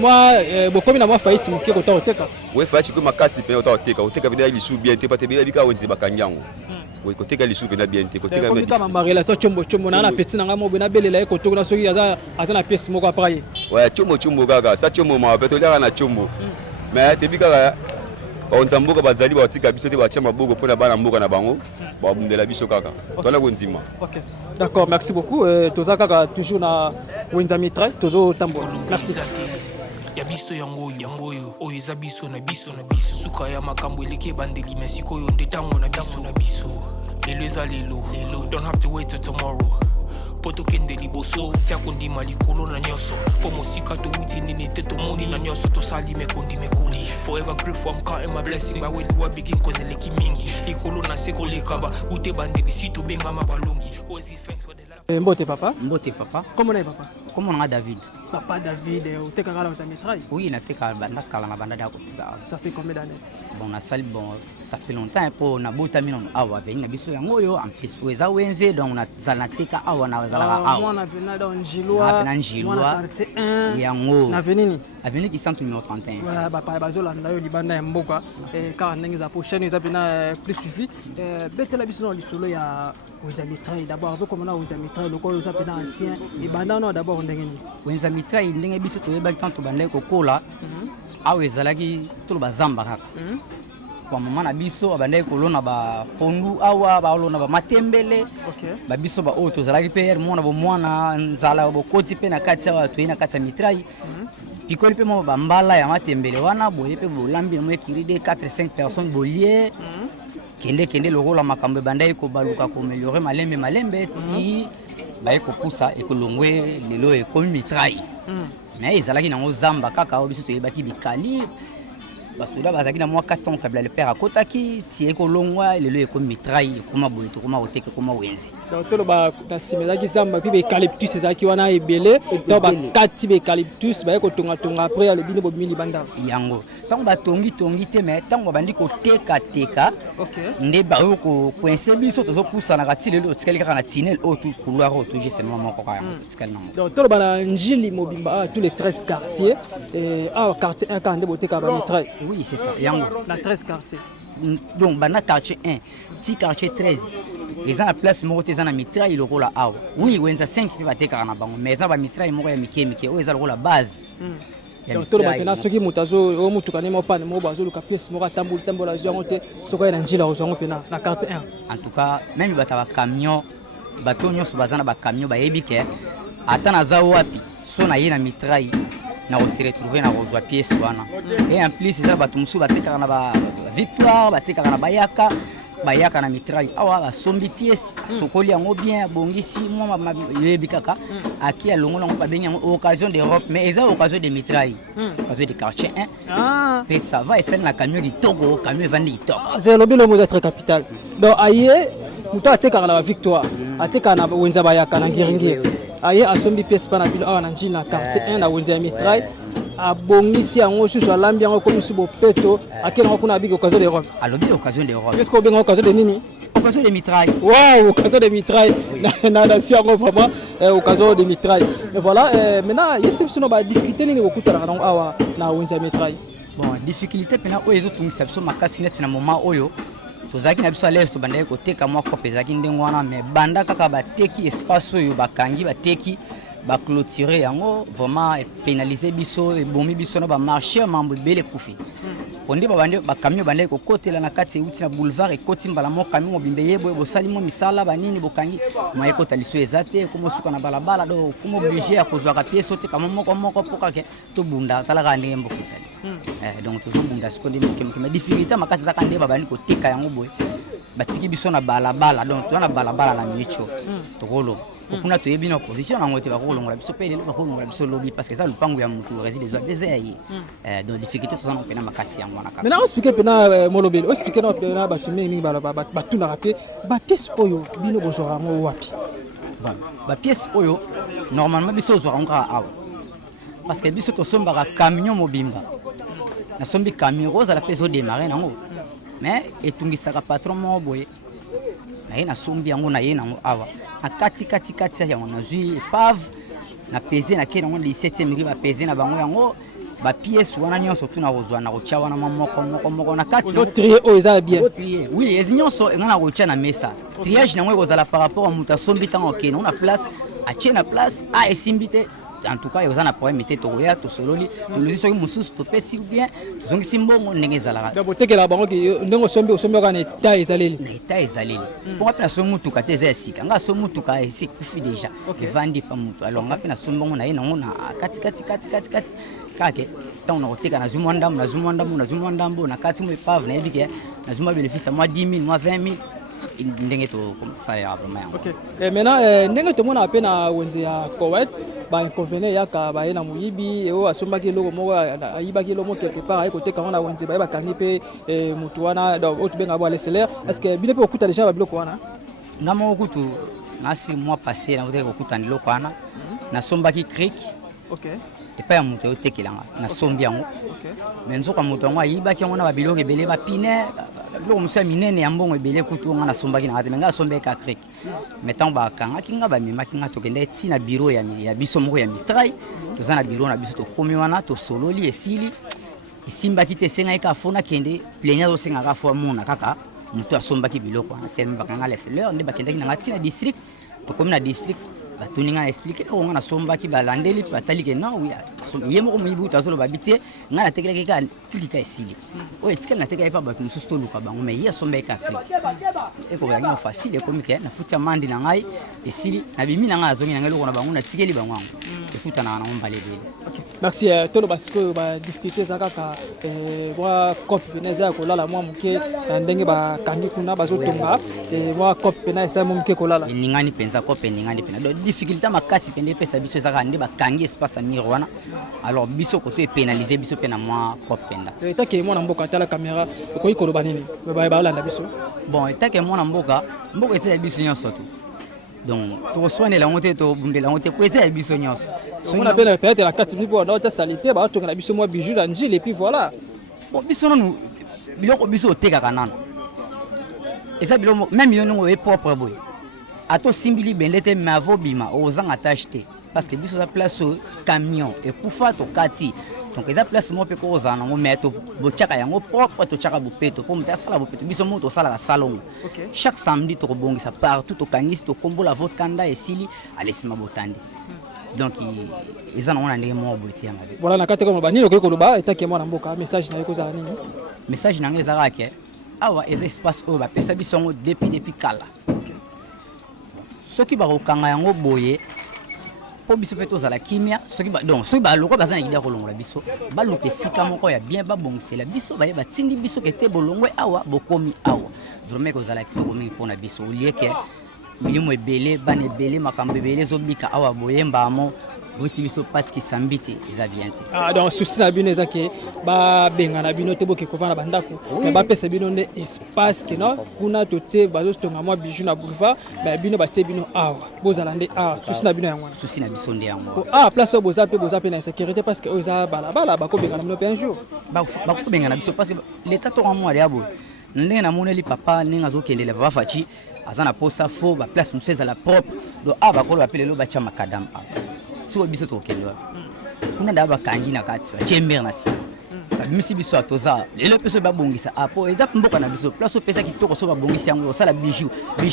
mwa bokomi na mwa faiti moke kota koteka we faiti kwe makasi mpe ota koteka pene lisu bien te pate bika wenze bakangi yango oui koteka lisu pena bien te koteka mais ma relation chombo na petit na ngamo bena belela e kotoko na soki aza na pièce moko après ouais chombo kaka sa chombo ma beto lia na chombo mais te bika onza mboka bazali batika biso te batia maboko mpona bana mboka na bango babundela biso kaka toala konzima ok d'accord merci beaucoup toza kaka toujours na wenza mitraille tozo tambola merci ya biso yango oyo eza biso na biso suka ya makambo eleki bandeli mais sikoyo nde ntango na biso lelo eza lelo don't have to wait till tomorrow po tokende liboso tia kondima likolo na nyonso po mosika touti nini te tomoni na nyonso tosali mekoli forever grateful I'm counting my blessing bawe duwa begin cause eleki mingi likolo na se kolekaba ute bandeli si tobengama balongi ozi thanks for the life mbote papa comment est papa comment on a David uteka kala za mitraille oui nateka banda kala na banda dako ça fait combien d'années bon na sali bon ça fait longtemps pour na bota mino awa veni na biso yango yo en plus weza wenze donc na zala nateka awa na zala awa mwana vena dans Njilwa mwana yango na venini avenue qui centre numéro 31 voilà papa bazola na yo libanda ya mboka car ndenge za prochaine za pena plus suivi betela biso na lisolo ya wenza mitraille d'abord avec comment na wenza mitraille lokolo za pena ancien et bandana d'abord ndenge ni wenza mitraille ndenge biso toyeba tanto banda kokola awa ezalaki toloba zamba kaka kwa mama na biso abandai kolona ba pondu awa baolona ba matembele ba biso ba oto zalaki pe mwana bo mwana nzala bo koti pe na kati awa toyina kati ya mitraille pikoli pe mo ba mbala ya matembele wana boye pe bolambi mo ekiride 4-5 personnes bolier kende lokola makambo bandai ko baluka ko améliorer malembe ti ba ekopusa ekolongwe lelo ekomi mitraille mais ezalaki nango zamba kaka biso toyebaki bikali basoda bazaki na mwa 400 kabila le père akotaki ti ekolongwa lelo ekomi mitraille ekoma boye tokoma koteka ekoma wenze donc toloba na nsima ezalaki zamba mpe baeucalyptus ezalaki wana ebele to bakati baeucalyptus baye kotongatonga après alobi nde bobimi libanda yango ntango batongi te mais ntango babandi kotekateka nde bayo kokoinse biso tozopusanaka ti lelo otikali kaka na tinel oyo couloir oyo toujours seulement moko kaka yango totikali nango donc toloba na njili mobimba tous les 13 quartiers awa quartier 1 kaka nde boteka bamitraille oui c'est ça yango na 13 quartiers donc bana quartier 1 ti quartier 13 eza na place moko te eza na mitraille lokola awa oui wenza 5 mpe batekaka na bango mais eza bamitraille moko ya mike oyo eza lokola base donc toloba pena soki moto omutuka ne mopane moko bazoluka pièce moko atambola azwi yango te soki aye na njila kozwa yango pena na quartier 1 en tout cas même bato ya bacamion bato nyonso baza na bacamion bayebi ke ata naza wapi so na ye na mitraille na se retrouver na kozwa pièce wana et en plus eza bato mosusu batekaka na ba victoire batekaka na bayaka na mitraille awa basombi pièce sokoli yango bien abongisi mwa yebi kaka aki alongola yango babengi yango occasion d'Europe mais eza occasion de mitraille occasion de quartier 1 pe ça va esali na camion kitoko camion evandi kitoko zelobi lomo eza très capital donc aye moto atekaka na bavictoire atekaka na wenza bayaka na ngiringiri aye asombi pièce mpa na bino awa na njili na quartier 1 na wenza ya mitraille abongisi yango susu alambi yango komisi bopeto akei nango kuna abiki occasion d'Europe alobi occasion d'Europe est-ce qu'on benga occasion de nini occasion de mitraille wow occasion de mitraille na si yango vraiment occasion de mitraille et voilà maintenant yebisi biso na badifficulté nini bokutanaka nango awa na wenza ya mitraille bon difficulté pena oyo ezotungisa biso makasi neti na moment oyo tozalaki na biso à l'aise tobandaki koteka mwa kope ezalaki ndenge wana mais banda kaka bateki espace oyo bakangi bateki baclôturer yango vraiment pénaliser biso ebomi biso na bamarché mambo ebele ekufi onde bacamion bandaki kokotela na kati euti na boulevard ekoti mbala mo camion mobimbe ye boye bosali mo misala banini bokangi mo ekota liso eza te komosuka na balabala do komo obligé ya kozwaka pièce oteka moko mpo kaka tobunda talaka ndenge mboka ezali donc tozobunda siko nde mokemokeme difficulté makasi ezaka nde babandi koteka yango boye batiki biso na balabala donc toza na balabala na minitio tokoloba kuna toyebi na opposition nango te bakolongola biso pe lelo bakolongola biso lobby parce que ça lupango ya mutu réside zo bezai donc difficulté toza na pena makasi yango na kaka maintenant on explique pena molobeli on explique na pena batumeni batuna rapé ba pièce oyo bino bozora ngo wapi ba pièce oyo normalement biso zora ngo awa parce que biso to sombaka camion mobimba na sombi camion oza la peso démarrer nango mais etungisaka patron mo boye na ye na sombi yango na ye nango awa na kati yango na zui epave na pesé na kena ngo 17e miri ba pesé na bango yango ba pièce wana nyonso tuna kozwa na kocha wana moko na kati no trier o eza bien oui ezi nyonso ngana kocha na mesa triage nango kozala par rapport à muta sombi tango kena on a place a tient place a esimbite en tout cas yozana problème était toya to sololi to lozi soki mususu to pesi bien zongi simbongo ndenge ezalaka da botekela bango ki ndenge sombi kana eta ezaleli pour apena so mutu ka teze sika nga so mutu ka esi kufi déjà evandi pa mutu alors nga pena sombongo na ina ngona kati kake tant on oteka na zumwa ndambo na kati mo epave na ebike na zumwa bénéfice moi 10 000 moi 20 000 ndenge to ça ya vraiment. OK. Et maintenant ndenge to mona apena wenze ya Koweït ba inconvénient yaka ba ena muyibi eo asombaki loko moko ayibaki lomo quelque part ay côté quand na wenze ba kangi pe mutu wana donc otu benga bo leselaire est-ce que bile pe okuta déjà ba biloko wana ngamo okutu na 6 mois passé na oteka okuta ndiloko wana na sombaki creek. OK. Et pas mutu otekelanga na sombi yango. OK. Mais nzoka mutu yango ayibaki yango na ba biloko ebele ba pine biloko musa minene ya mbongo ebele kutu nga na sombaki na kati nga sombe ka creek metant ba kanga kinga ba mimaki nga tokende ti na bureau ya biso moko ya mitrai toza na bureau na biso to komi wana to sololi esili isimbaki te senga eka fona kende plenya zo senga ka fo mona kaka mutu asombaki biloko na tellement bakanga leselaire nde bakendaki na ngati na district to komi na district batuninga expliquer ko nga na sombaki balandeli batali ke non oui ye moko muyibu tazolo babite nga na tekelaki ka tulika esili o etika na tekelaki pa batu mususu luka bango mais ye sombeka e ko banga facile ko mike na futia mandi na ngai esili na bimi na nga azongi na ngelo na bango na tikeli bango ekuta na mbale bele. OK. Merci tolo basiko ba difficulté zakaka wa cop peneza ko lala mwa muke ndenge ba kangi kuna bazotonga wa cop peneza mo muke ko lala ningani penza cop ningani penza difficulté makasi pende pesa biso ezaka nde bakangi espace à miroir alors biso côté pénaliser biso pena moi kopenda eta ke mona mboka tala caméra ko ikolo banini ba landa biso bon eta ke mona mboka eza biso nyonso to donc to soigner la montée to bundela montée ko eza biso nyonso on a bien peut-être la carte bibo na ta salité ba to na biso moi bijou la njile et puis voilà bon biso non biloko biso teka kanana eza biloko même yo ngo e propre boy ato simbili bendete mavo bima ozanga acheter parce que biso za place au camion et kufa to kati donc eza place mo pe ko ozana ngo meto bochaka yango propre to chaka bopeto po mta sala bopeto biso mo to sala salon. Chaque samedi to bongisa partout to kangisi to kombola votre kanda esili alesima botandi donc eza na ndenge mo boiti yanga voilà na kati ko banini ko loba etaki mo na mboka message na yeko za nini message na ngeza rake awa eza espace o ba pesa biso ngo depuis kala soki bakokanga yango boye po biso pe tozala kimia soki baloko baza na idea kolongola biso baluka esika moko ya bien babongisela biso baye batindi biso kete bolongwe awa bokomi awa vraiment kozala kitoko mingi mpona biso olie ke milimo ebele bana ebele makambo ebele ezobika awa boyembamo boti biso pati kisambi te eza bien te donc souci na bino eza ke babenga na bino te boke kovanda bandako me bapesa bino nde espace ke no kuna tote bazotonga mwa bijou na boulevard me bino batie bino awa bozala nde awa souci na bino yango wana souci na biso nde yango place oyo boza pe na insécurité parce que oyo eza balabala bakobenga na bino pe un jour bakobenga na biso parce que l'état toka mwa ya boye ndenge namoneli papa ndenge azokendela papa faci aza na posa fo baplace mosusu ezala propre donc awa bakolo bape lelo batya makadam awa siko biso tokendwa kuna nda bakangi na kati bachember na si babimisi biso ya toza lelo mpe so babongisa apo eza mboka na biso place opesa kitoko so babongisi yango osala bijou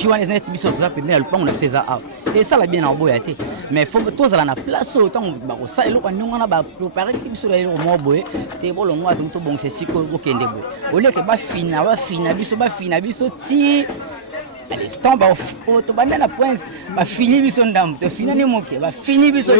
wana eza neti biso toza pembeni ya lupango na biso eza awa esala bien na oboya te mais fo tozala na place oyo ntango bakosala eloko ndenge wana baprépare biso na eloko moko boye te bolongwa to tobongisa esika okende boye oleke bafina biso ti allez tombe to banda na prince ba fini biso ndambo to finani moke ba fini biso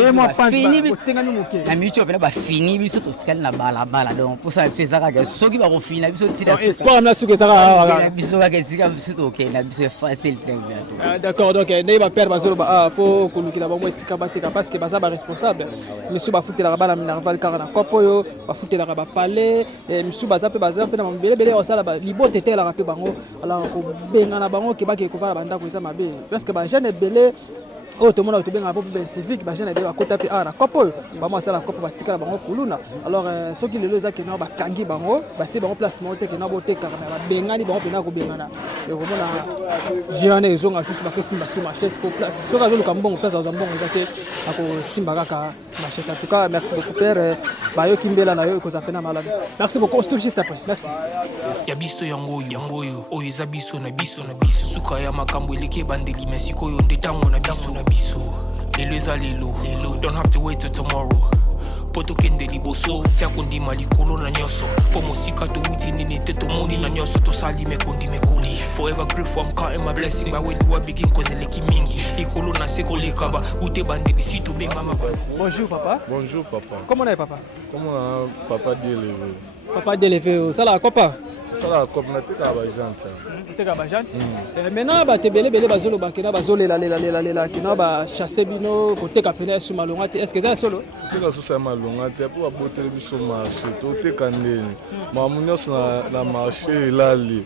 fini biso tengani moke na micho pena ba fini biso to tikali na bala donc pour ça ezaka ga soki ba ko fina biso tira espoir na suki ezaka biso ga zika biso to okay na biso facile très bien d'accord donc ne ba perdre bazolo ba faut kolukila ba mo esika bateka parce que baza ba responsable monsieur ba futela ba na minerval car na kopo yo ba futela ba palais monsieur baza pe na mbele osala ba libote te la rapé bango alors ko benga na bango ke qui est banda ko mabe parce que ba jeune belé o to mona to benga po ben civique ba jeune belé ba kota pe na kopo ba mo sala kopo ba tikala bango kuluna alors ce qui le loza ke na ba kangi bango ba ti bango placement te ke na bo te ka ba benga ni bango pe na ko bengana e ko mona jeune ezonga juste ba ke simba sur marché ko place so ka zo ka mbongo place za mbongo za te ako simba kaka marché en tout cas merci beaucoup père ba yo kimbela na yo ko za pena malade merci beaucoup tout juste après merci ya biso yango oyo eza biso na biso suka ya makambo eleki ebandeli mesiko oyo nde ntango na biso lelo eza lelo don't have to wait till tomorrow po tokende liboso tia kondima likolo na nyonso po mosika towuti nini te tomoni na nyonso tosali mekoli forever grateful I'm counting my blessing by when you begin cause eleki mingi likolo na se koleka ba ute bandeli si tobenga mabalo. Bonjour papa. Bonjour papa. Comment on est papa? Comment papa délevé? Papa délevé ça la copa. Ça la copa na teka ba jante. Teka ba jante. Maintenant ba tebele bazolo bakena bazolela lela kina ba chasser bino côté kapena sur malonga te est-ce que ça solo? Teka so sa malonga te pour boter biso marché to teka ndeni. Mamunyo na marché lali.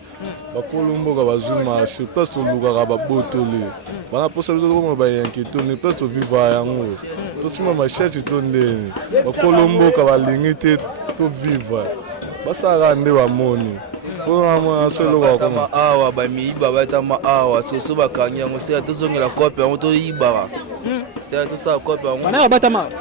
Ba kolombo ka bazu marché place luka ka ba botoli. Bana posa biso ko ba yanketo ni place to vivre yango. To sima ma cherche to ndeni. Ba kolombo ka ba lingite to vivre. Basara nde bamoni awa bamiyiba batama awa soso bakangi yango se tozongela kope yango toyibaka se tosala kope yango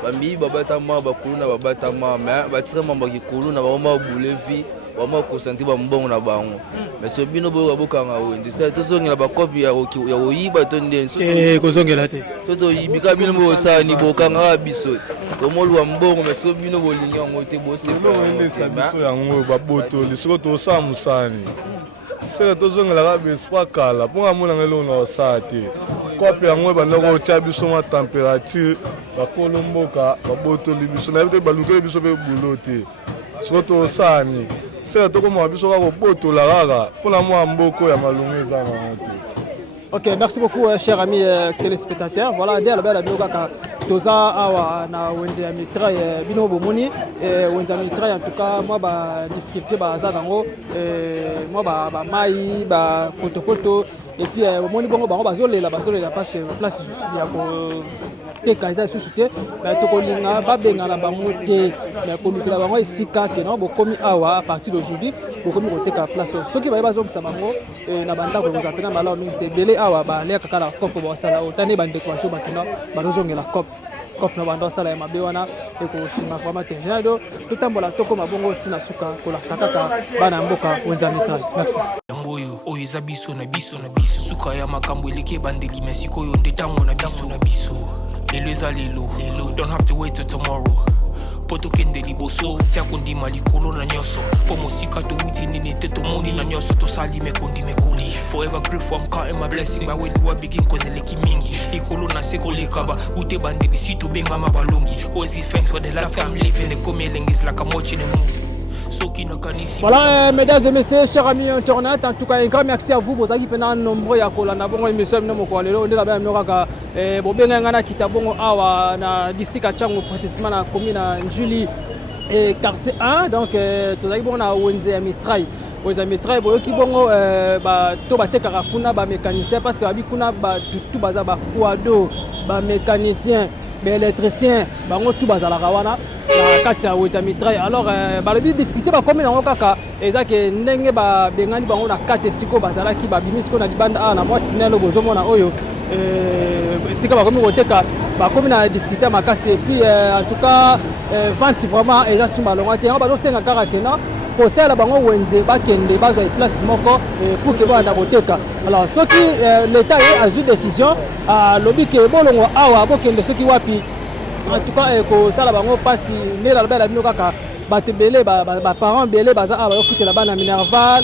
bamiyiba batama bakuluna babatama me batire mamba kikulu na bango babulevi bama kosanti bambongo na bango mais so bino boyo babokanga wendi se tozongela bakope ya oyiba to ndeni kozongela te so toyibika bino boyo osala ni bokanga biso tomoluwa mbongo mais so bino bolingi yango te bosebiso yango babotoli soko tosala mosani seke tozongelaka bespoa kala mpo ngamonanga eloko na osala te kope yango ebandako otya biso ma température bakolo mboka babotoli biso nayebi te balukeli biso mpe bulo te soko tosani seke tokomaka biso kaka kobotola kaka mpona mwa mboko ya malungu eza nango te. Ok, merci beaucoup, chers amis téléspectateurs. Voilà, dès la bioka toza awa na wenze ya mitraille bino bomoni wenze ya mitraille en tout cas moi ba difficulté ba zadango moi ba mai ba kotokoto et puis bomoni bongo bango bazolela parce que place ya ko teka eza susu te mais tokolinga babengana bango te mais kolukela bango esika ke non bokomi awa à partir d'aujourd'hui bokomi koteka place soki baye bazongisa bango na bandako koza pena malamu mingi te ebele awa baleka kaka na kope basala otani bandeko bakena bazozongela kope na bando basala ya mabe wana ekosima vraiment te génado totambola tokoma bongo ntina suka kolakisa kaka bana mboka wenza mitrai merci oyo eza biso na biso suka ya makambo eleki ebandeli mesiko oyo nde ntango na biso lelo eza lelo don't have to wait till tomorrow po tokende liboso tia kondima likolo na nyonso po mosika towuti nini te tomoni na nyonso tosali mekoli forever grateful I'm counting my blessing by when you begin cause eleki mingi likolo na se koleka ba ute bandeli si tobenga mabalongi always give thanks for the life I'm living the coming is like I'm watching a movie. Voilà, mesdames et messieurs, chers amis internet, en tout cas un grand merci à vous. Vous avez pendant nombreux ya kolanda bongo émission no ko lelo ndela ba myoka bobenga ngana kitabongo awa na district ya Chango précisément na commune na Njuli et quartier 1 donc tozali bongo na wenze ya mitraille. Wenze ya mitraille boyo ki bongo ba to batekaka kuna ba mécanicien parce que abi kuna ba tout baza ba kwado ba mécanicien baélectricien bango tout bazalaka wana na kati ya weta mitraille. Alors balobi difficulté bakomi nango kaka eza ke ndenge babengani bango na kati esiko bazalaki babimi siko na libanda awa na mwa tinelo bozomona oyo esika bakomi koteka bakomi na difficulté ya makasi. Et puis en tout cas vente vraiment eza suma longo te yango bazosenga kaka kena kosala bango wenze bakende bazwa place moko pour ke banda koteka. Alors soki l'état ye azwi décision alobi ke bolongo awa bokende soki wapi en tout cas kosala bango mpasi nde nalobi na bino kaka bato ebele baparent ebele baza awa bazofutela bana minerval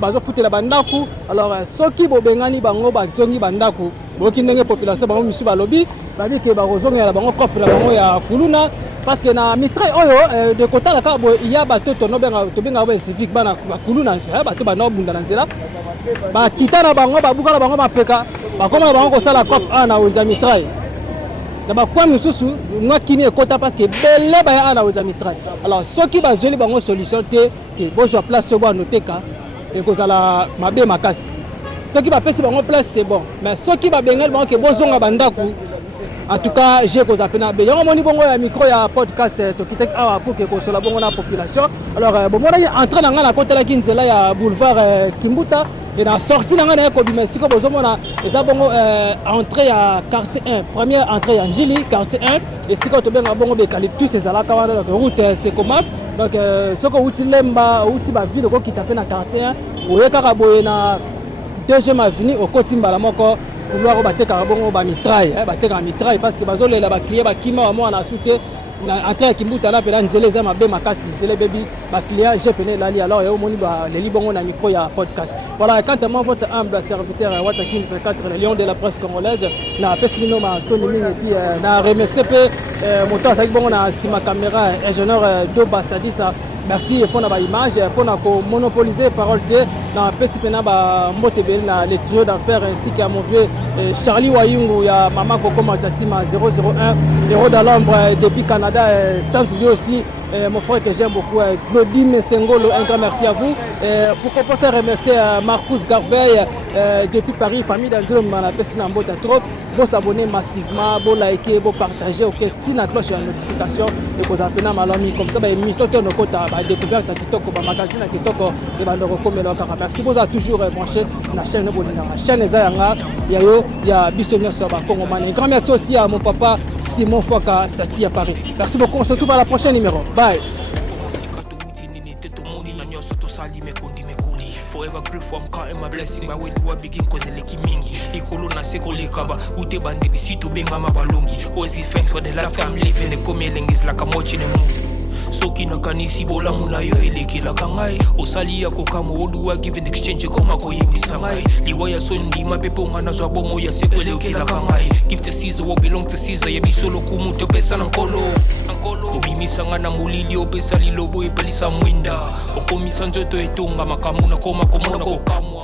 bazofutela bandako. Alors soki bobengani bango bazongi bandako boki ndenge population bango misu balobi babi ke bakozongela bango cope na bango ya kuluna parce que na mitraille oyo de kotala ka bo iya bato tobenga ba civique bana kuluna bato bana bunda na nzela bakita na bango babuka na bango mapeka bakoma na bango kosala cope na wenza mitraille na bakwa misusu mwa kini ekota parce que bele baya na wenza mitraille. Alors soki bazoli bango solution te ke bozwa place so bano teka ekozala mabe makasi. Soki bapesi bango place c'est bon, mais soki babengeli bango ke bozonga bandako en tout cas j'ai cause apena be yango moni bongo ya micro ya podcast tokitek awa pour que kosola bongo na population. Alors bon mona entrée na nga na kotela ki nzela ya boulevard Kimbuta et na sortie na nga na ko bimesiko bozomona eza bongo entrée ya quartier 1 première entrée ya Njili quartier 1 et siko to benga bongo eucalyptus ezalaka wana donc route c'est komaf donc soko uti lemba uti ba ville ko kitape na quartier 1 oyeka boye na deuxième avenue au Kotimbala moko couloir bateka bongo ba mitraille bateka mitraille parce que bazolela ba client ba kima mo na soute na entrée Kimbuta na pela nzele za mabe makasi nzele baby ba client j'ai pené lali. Alors yo moni ba les libongo na micro ya podcast. Voilà, quant à moi votre humble serviteur Watakin 4 le lion de la presse congolaise na pesino ma tonini et puis na remercier pe moto sa bongo na sima caméra ingénieur Doba Sadisa. Merci pour la image, pour monopoliser parole de dans PCPNA Motebel les trio d'affaires ainsi qu'à mon vieux Charlie Wayungu, il y a Maman Coco Machatima 001, Héros de l'ombre depuis Canada, sans oublier aussi mon frère que j'aime beaucoup, Claudine Sengolo, un grand merci à vous. Pourquoi pas remercier Marcus Garveil depuis Paris, famille d'Angelo Manapesi Nambota trop. Vous abonnez massivement, vous likez, vous partagez, ok, si la cloche de notification et vous appelez Malami comme ça, émission qui est nos découverte à Kitoko, magazine à Kitoko, et merci vous avez toujours branché la chaîne la chaîne Ezayanga, il y a Bissonnier sur Congo. Un grand merci aussi à mon papa Simon Foka, Stati à Paris. Merci beaucoup, on se retrouve à la prochaine numéro. Bye. Forever grateful, I'm counting my blessing. My way to a begin cause eleki mingi. Ikolo na seko lekaba. Ute bande bisitu benga mabalongi. Always give thanks for the life I'm living. The coming is like I'm watching a movie. Soki na kanisi bola muna yo eleki la kangai. Osali ya kokamu oduwa give in exchange koma ko yemisa ngai. Liwaya sondi mapepo ngana zwa bomo ya seko eleki la kangai. Give to Caesar what belong to Caesar. Yebi solo kumuto pesa nankolo. Obimisa ngana mulili opesa lilobo epelisa mwinda. Okomisa njoto etonga makamu na koma komona kokamu.